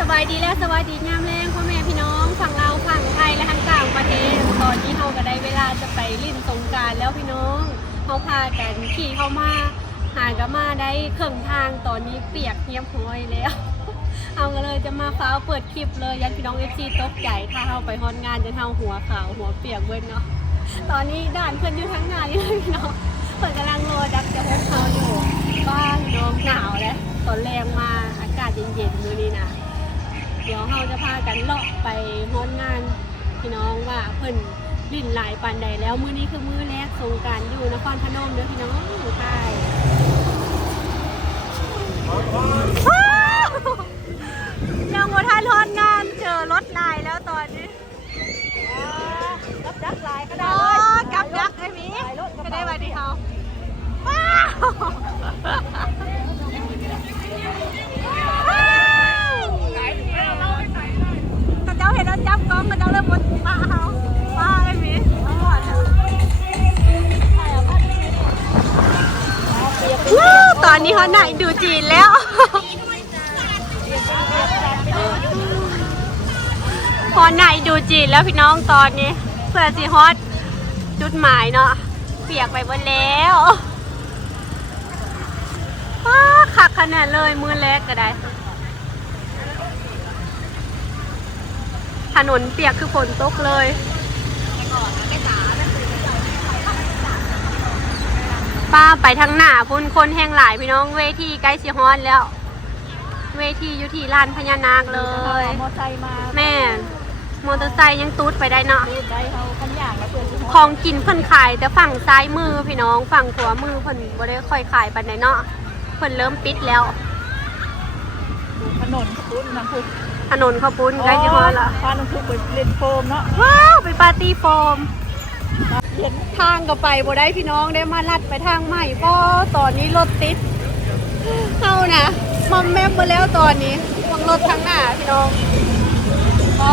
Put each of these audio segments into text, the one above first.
สบายดีและสวัสดีงามแรงพ่อแม่พี่น้องฝั่งเราฝั่งไทยและทั้งต่างประเทศตอนนี้เราก็ได้เวลาจะไปลิ่นสงการแล้วพี่น้องเขาพากันขี่เข้ามาหากันมาได้ครึ่องทางตอนนี้เปียกเงียบห้อยแล้ว เอากันเลยจะมาฟ้าเปิดคลิปเลยยันพี่น้องเอฟซีตกใจถ้าเราไปฮอนงานจะเท่าหัวขาวหัวเปียกเว้นเนาะตอนนี้ด่านเพื่อนอยู่ทั้งงานเลยพี่น้องเปิดกำลังรอดักจะพบเขาอยู่บ้านน้องหนาวแล้วตอนแรงมาอากาศเย็นๆมื้อนี้นะ เดี๋ยวเราจะพากันเลาะไปฮ้อนงานพี่น้องว่าเพิ่นลิ่นหลายปันใดแล้วมื้อนี้คือมื้อแรกสงการอยู่นครพนมเด้อพี่น้องใช่ ตอนนี้เขาไหนดูจีนแล้ว พอไหนดูจีนแล้วพี่น้องตอนนี้ เพื่อสิฮอตจุดหมายเนาะเปียกไปหมดแล้วคักขนาดเลยมือแรกก็ได้ ถนนเปียกคือฝนตกเลย ป้าไปทางหน้าพุ่นคนแห้งหลายพี่น้องเวทีใกล้สิฮอตแล้ว เวทีอยู่ที่ลานพญานาคเลย มอไซค์มาแม่นมอเตอร์ไซค์ยังตูดไปได้เนาะดูได้เขาขันอย่างแล้วเพื่อนที่ของกินเพิ่นขายแต่ฝั่งซ้ายมือพี่น้องฝั่งขวามือเพิ่นบ่ได้ค่อยขายปานใดเนาะเพิ่นเริ่มปิดแล้วถนนพุ้นน้ำพุถนนข้าวปุ้นใกล้สิฮอดละพาน้ำพุไปเล่นโฟมเนาะว้าวไปปาร์ตี้โฟม เห็นทางก็ไปบ่ได้พี่น้องได้มาลัดไปทางใหม่ก็ตอนนี้รถติดเฮานะมอมแมมมาแล้วตอนนี้วางรถทางหน้าพี่น้องอ๋อ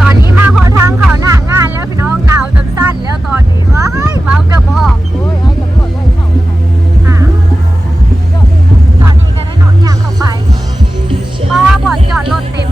ตอนนี้มาขอทางเขาหน้างานแล้วพี่น้องหนาวจนสั้นแล้วตอนนี้ว้ายเมาเกือบบออกโอ้ยไอ้ตำรวจไว้เขาะอะตอนนี้ก็ได้นอนยางเข้าไปเพราะว่าบ่อนจอดรถเต็ม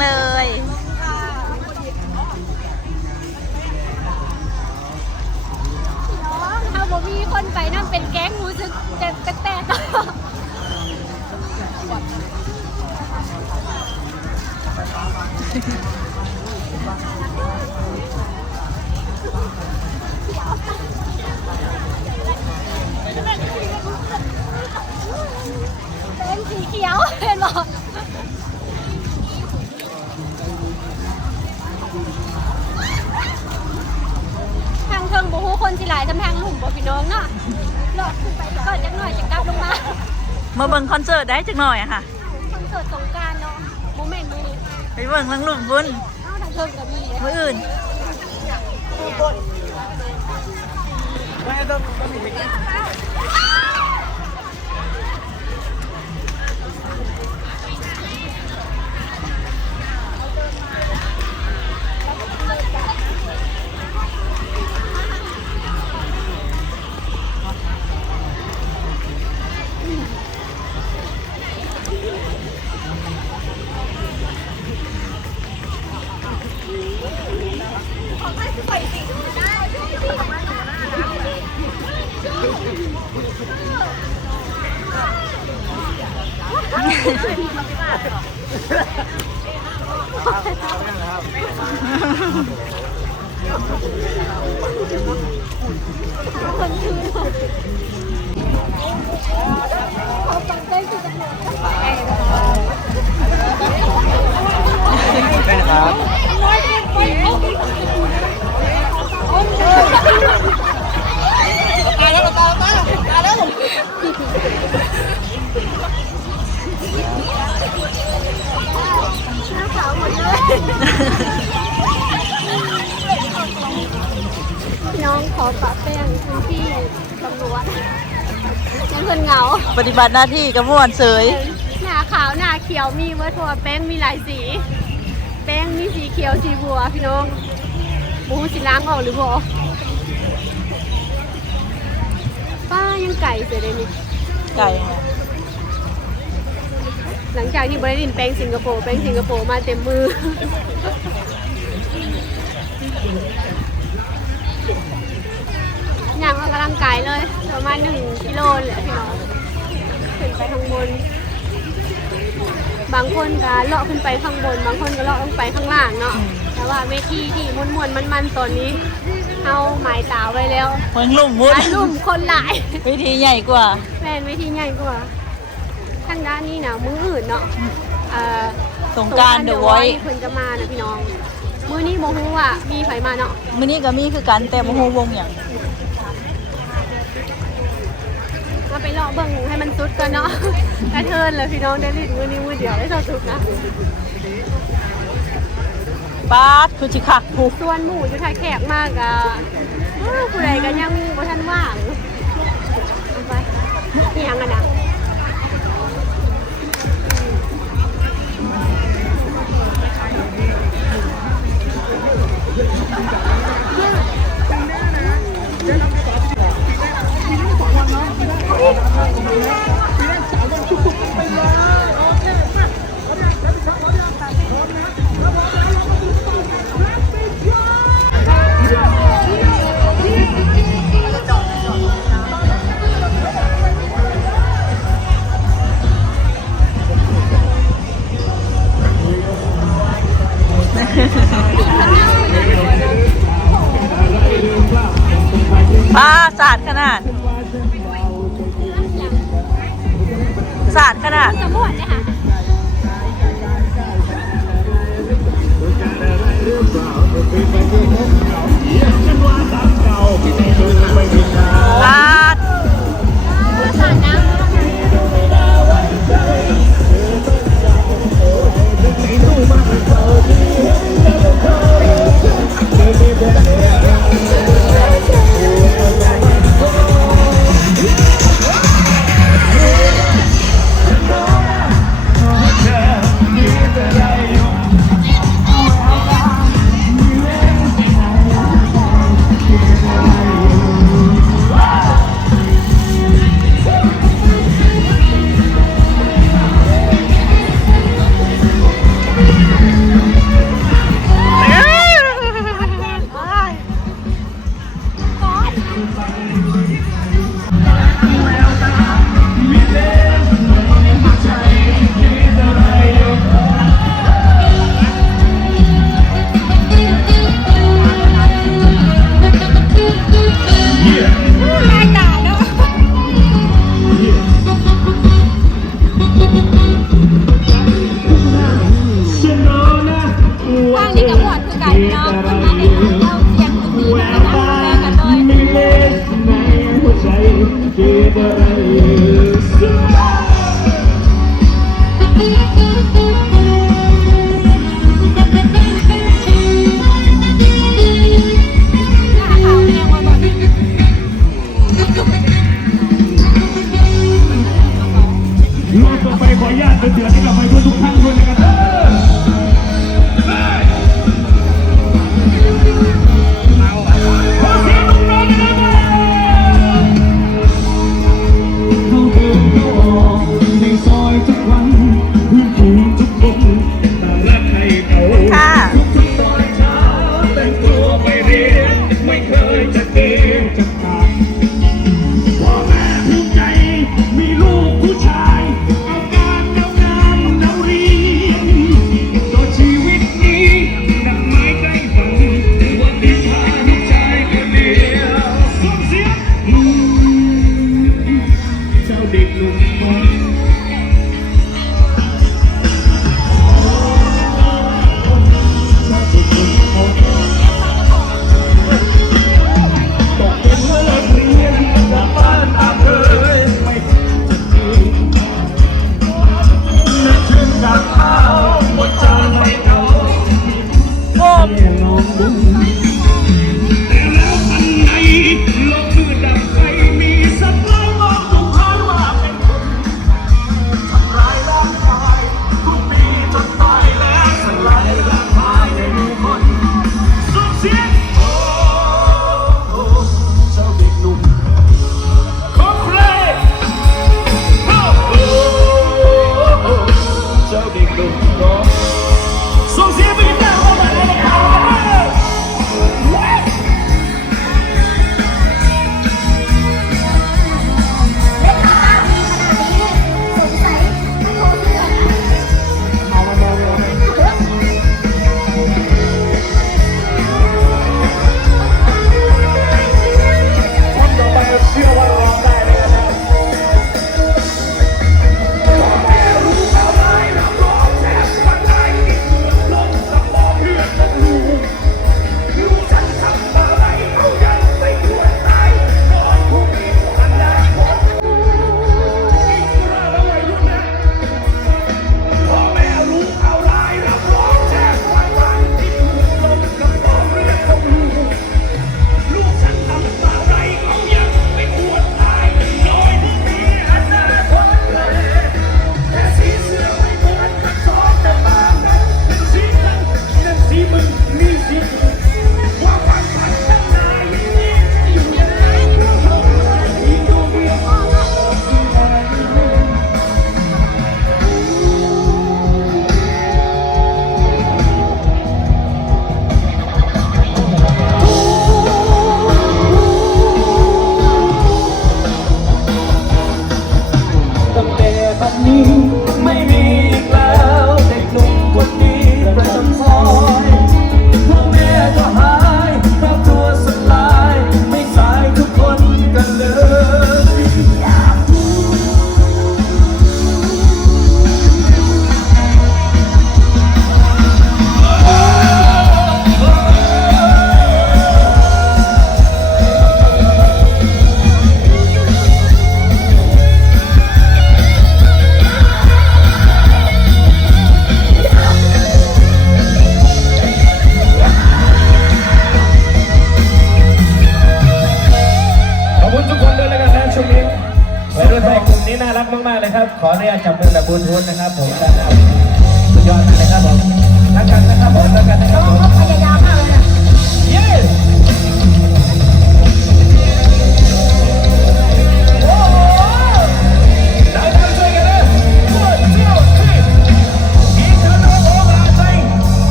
เลย สิหลายทำทางหลุ่มบ่พี่น้องเนาะหลอดขึ้นไปก่อนจักหน่อยจะกลับลงมามาเบิ่งคอนเสิร์ตได้จักหน่อยอะค่ะคอนเสิร์ตสงกรารเนาะโมเมนต์มือนี้ไปเบิ่งลังหลุมพุ่นเอ้าทางเทิงก็มีมืออื่นคนชื่อเขาฟังได้สิจังเลยหน้า ขาวหมดเลยพี่ น้องขอปะแป้งพื้นที่ตำรวจยังเพิ่นเหงา ปฏิบัติหน้าที่กับม่วนเสย หน้าขาวหน้าเขียวมีเวอร์ทัวแป้งมีหลายสี แป้งมีสีเขียวสีบัวพี่น้องบูสีล้างออกหรือบ่ป้ายังไก่เสียเลยนี่ไก่เนี่ยหลังจากที่บริดินแป้งสิงคโปร์แป้งสิงคโปร์มาเต็มมือ อย่างออกกำลังกายเลย ประมาณหนึ่งกิโลแหละพี่น้อง ขึ้นไปข้างบน บางคนก็เลาะขึ้นไปข้างบน บางคนก็เลาะลงไปข้างล่างเนาะแต่ว่าเวทีที่มวนมวนๆมันๆตอนนี้เอาหมายตาไว้แล้วเมืองลุ่มพุ่นอันลุ่มคนหลายวิธีใหญ่กว่าแม่นเวทีใหญ่กว่าทางด้านนี้นะมืออื่นเนาะเอ่อสงกรารเดอะไวเพิ่นจะมานะพี่น้องมื้อนี้บ่ฮู้ว่ามีไผมาเนาะมื้อนี้ก็มีคือกันแต่บ่ฮู้วงหยัง มาไปเลาะเบิ่งให้มันสุดก่อนเนาะกระเทินเลยพี่น้องได้ลิ้นมื้อนี้มื้อเดียวได้เท่าสุดนะปาดคือสิคักผู้ส่วนหมู่อยู่ท่าแขกมากอะอ้าวผู้ใดก็ยังบ่ทันว่างเอาไปอีหยังอะนะ ลูปต่อไปขออนุญาตเดือดที่เราไปเพื่อทุกท่านด้วยนะครับ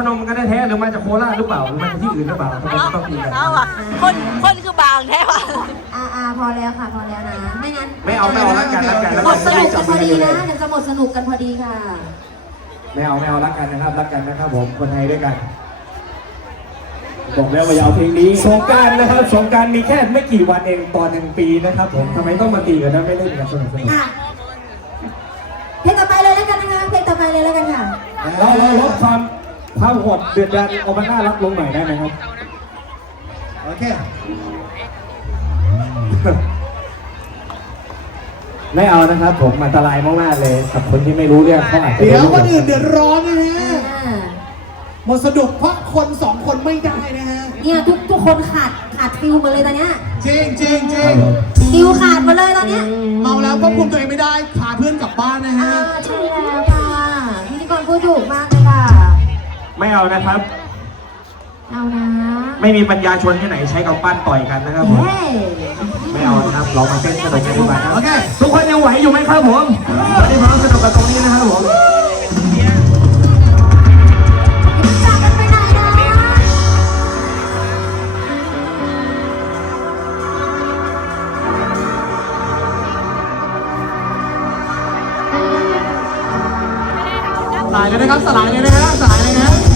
พนมกันแท้ๆหรือมาจากโคราชหรือเปล่าหรือมาจากที่อื่นหรือเปล่าทำไมต้องตีกันเอาอะคนคนคือบางแท้ว่ะอ่าอ่าพอแล้วค่ะพอแล้วนะ ไม่งั้นไม่เอาไม่เอารักกันรักกันแล้วหมดสนุกกันพอดีนะเดี๋ยวจะหมดสนุกกันพอดีค่ะไม่เอาไม่เอารักกันนะครับรักกันนะครับผมคนไทยด้วยกันบอกแล้วว่าอย่าเอาเพลงนี้สงการนะครับสงการมีแค่ไม่กี่วันเองตอนหนึ่งปีนะครับ ผมทำไมต้องมาตีกันนะไม่เล่นกันสนุกสนุกเพลงต่อไปเลยแล้วกันนะคะเพลงต่อไปเลยแล้วกันค่ะเราเราลดความ ความโหดเดือดดาลเอามาน่ารักลงหน่อยได้ไหมครับ โอเค ไม่เอานะครับผมอันตรายมากๆเลยกับคนที่ไม่รู้เรื่องเขาอาจจะเดี๋ยวคนอื่นเดือดร้อนนะฮะอ่าหมดสะดุกเพราะคนสองคนไม่ได้นะฮะ เนี่ยทุกทุกคนขาดขาดฟิลหมดเลยตอนเนี้ยจริงจริงจริงฟิลขาดหมดเลยตอนเนี้ย เมาแล้วก็คุมตัวเองไม่ได้ เอานะครับ เอานะไม่มีปัญญาชนที่ไหนใช้กับปั้นต่อยกันนะครับผม เฮ้ยไม่เอานะครับ เรามาเต้นสนุกกันดีกว่าครับโอเค ทุกคนยังไหวอยู่ไหมครับผมวันนี้พร้อมสนุกกับตรงนี้นะครับผม จากกันไปไหนนะสลายเลยนะครับ สลายเลยนะฮะสลายเลยนะ